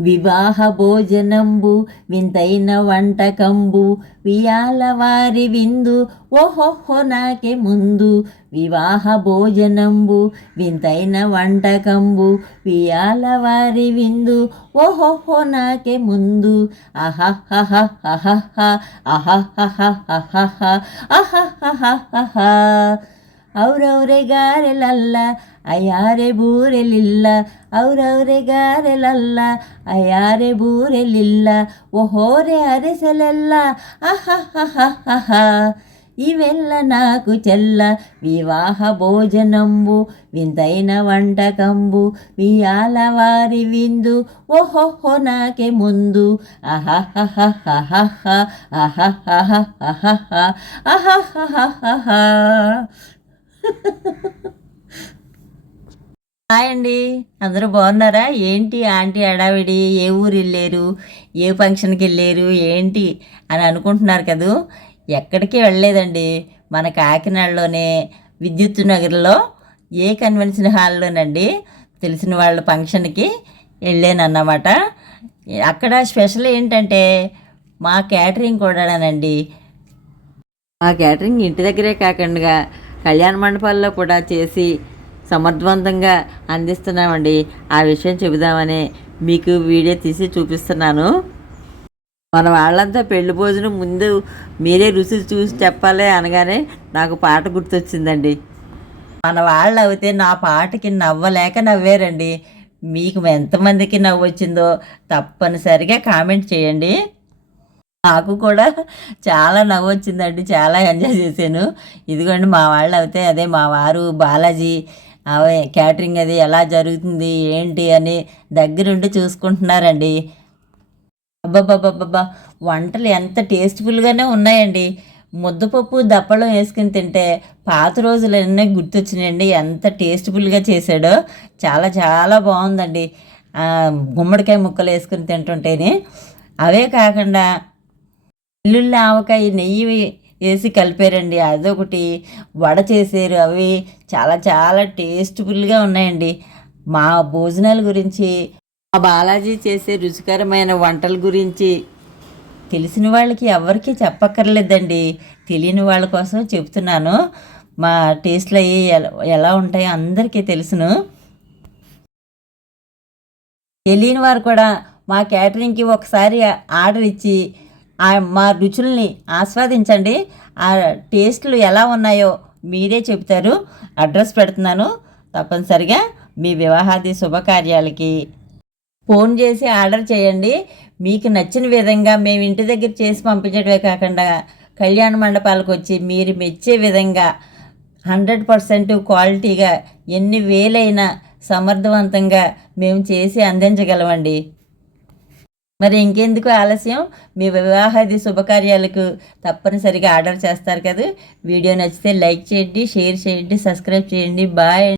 వివాహ భోజనంబు వింతైన వంటకంబు వియాల వారి విందు ఓహోహో నాకే ముందు. వివాహ భోజనంబు వింతైన వంటకంబు వియాల వారి విందు ఓహోహో నాకే ముందు. అహహహ అహహ అహహహ అహహ అహహహ ಔರವ್ರೆ ಗಾರೆಲಲ್ಲ ಅಯಾರೆ ಬೂರೆಲಿಲ್ಲ ಔರವ್ರೆ ಗಾರೆಲಲ್ಲ ಅಯಾರೆ ಬೂರೆಲಿಲ್ಲ ಓಹೋರೆ ಅರೆಸಲೆಲ್ಲ ಅಹಹಹಹ ఇవెల్ల నాకు చెల్ల వివాహ భోజనంబు వింతైన వంటకంబు వియాల వారి విందు ఓహోహో నాకే ముందు అహహహహహ అహహహహహ అహహహహహ హాయ్ అండి. అందరూ బాగున్నారా? ఏంటి ఆంటీ అడావిడి ఏ ఊరు వెళ్ళారు? ఏ ఫంక్షన్కి వెళ్ళారు? ఏంటి అని అనుకుంటున్నారు కదూ? ఎక్కడికి వెళ్ళలేదండి. మన కాకినాడలోనే విద్యుత్ నగర్లో ఏ కన్వెన్షన్ హాల్లోనండి తెలిసిన వాళ్ళ ఫంక్షన్కి వెళ్ళాను అన్నమాట అక్కడ స్పెషల్ ఏంటంటే మా క్యాటరింగ్ కూడానండి. మా క్యాటరింగ్ ఇంటి దగ్గరే కాకుండా కళ్యాణ మండపాల్లో కూడా చేసి సమర్థవంతంగా అందిస్తున్నామండి. ఆ విషయం చెబుదామని మీకు వీడియో తీసి చూపిస్తున్నాను. మన వాళ్ళంతా పెళ్ళి భోజనం ముందు మీరే రుచి చూసి చెప్పాలి అనగానే నాకు పాట గుర్తొచ్చిందండి. మన వాళ్ళు అయితే నా పాటకి నవ్వలేక నవ్వారండి. మీకు ఎంతమందికి నవ్వు వచ్చిందో తప్పనిసరిగా కామెంట్ చేయండి. నాకు కూడా చాలా నవ్వు వచ్చిందండి చాలా ఎంజాయ్ చేశాను. ఇదిగోండి మా వాళ్ళు అయితే అదే మా వారు బాలాజీ అవే క్యాటరింగ్ అది ఎలా జరుగుతుంది ఏంటి అని దగ్గరుండి చూసుకుంటున్నారండి. అబ్బబ్బబ్బబ్బా వంటలు ఎంత టేస్ట్ఫుల్గానే ఉన్నాయండి. ముద్దపప్పు దప్పడం వేసుకుని తింటే పాత రోజులన్నీ గుర్తొచ్చినాయండి ఎంత టేస్ట్ఫుల్గా చేశాడో. చాలా చాలా బాగుందండి. గుమ్మడికాయ ముక్కలు వేసుకుని తింటుంటేనే. అవే కాకుండా వెల్లుల్లి ఆవకాయ నెయ్యి వేసి కలిపారండి. అదొకటి వడ చేశారు అవి చాలా చాలా టేస్ట్ఫుల్గా ఉన్నాయండి. మా భోజనాల గురించి మా బాలాజీ చేసే రుచికరమైన వంటల గురించి తెలిసిన వాళ్ళకి ఎవరికీ చెప్పక్కర్లేదండి. తెలియని వాళ్ళ కోసం చెప్తున్నాను. మా టేస్ట్లు అవి ఎలా ఉంటాయో అందరికీ తెలుసును. తెలియని వారు కూడా మా క్యాటరింగ్కి ఒకసారి ఆర్డర్ ఇచ్చి మా రుచుల్ని ఆస్వాదించండి. ఆ టేస్ట్లు ఎలా ఉన్నాయో మీరే చెప్తారు అడ్రస్ పెడుతున్నాను. తప్పనిసరిగా మీ వివాహాది శుభకార్యాలకి ఫోన్ చేసి ఆర్డర్ చేయండి. మీకు నచ్చిన విధంగా మేము ఇంటి దగ్గర చేసి పంపించడమే కాకుండా కళ్యాణ మండపాలకు వచ్చి మీరు మెచ్చే విధంగా హండ్రెడ్ పర్సెంట్ క్వాలిటీగా ఎన్ని వేలైనా సమర్థవంతంగా మేము చేసి అందించగలమండి. మరి ఇంకెందుకు ఆలస్యం? మీ వివాహాది శుభకార్యాలకు తప్పనిసరిగా ఆర్డర్ చేస్తారు కదా. వీడియో నచ్చితే లైక్ చేయండి షేర్ చేయండి సబ్స్క్రైబ్ చేయండి. బాయ్